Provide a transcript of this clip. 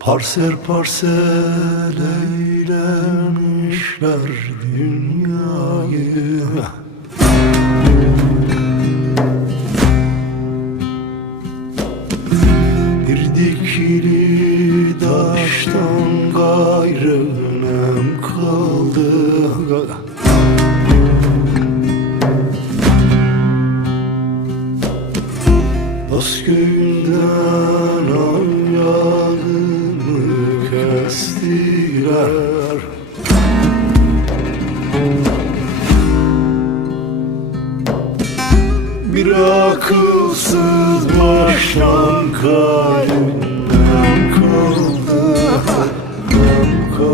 Parsel parsel eylemişler dünyayı. Bir dikili taştan gayrı nem kaldı. Dost köyünden ayağımı kestiler. Bir akılsız baştan kalbim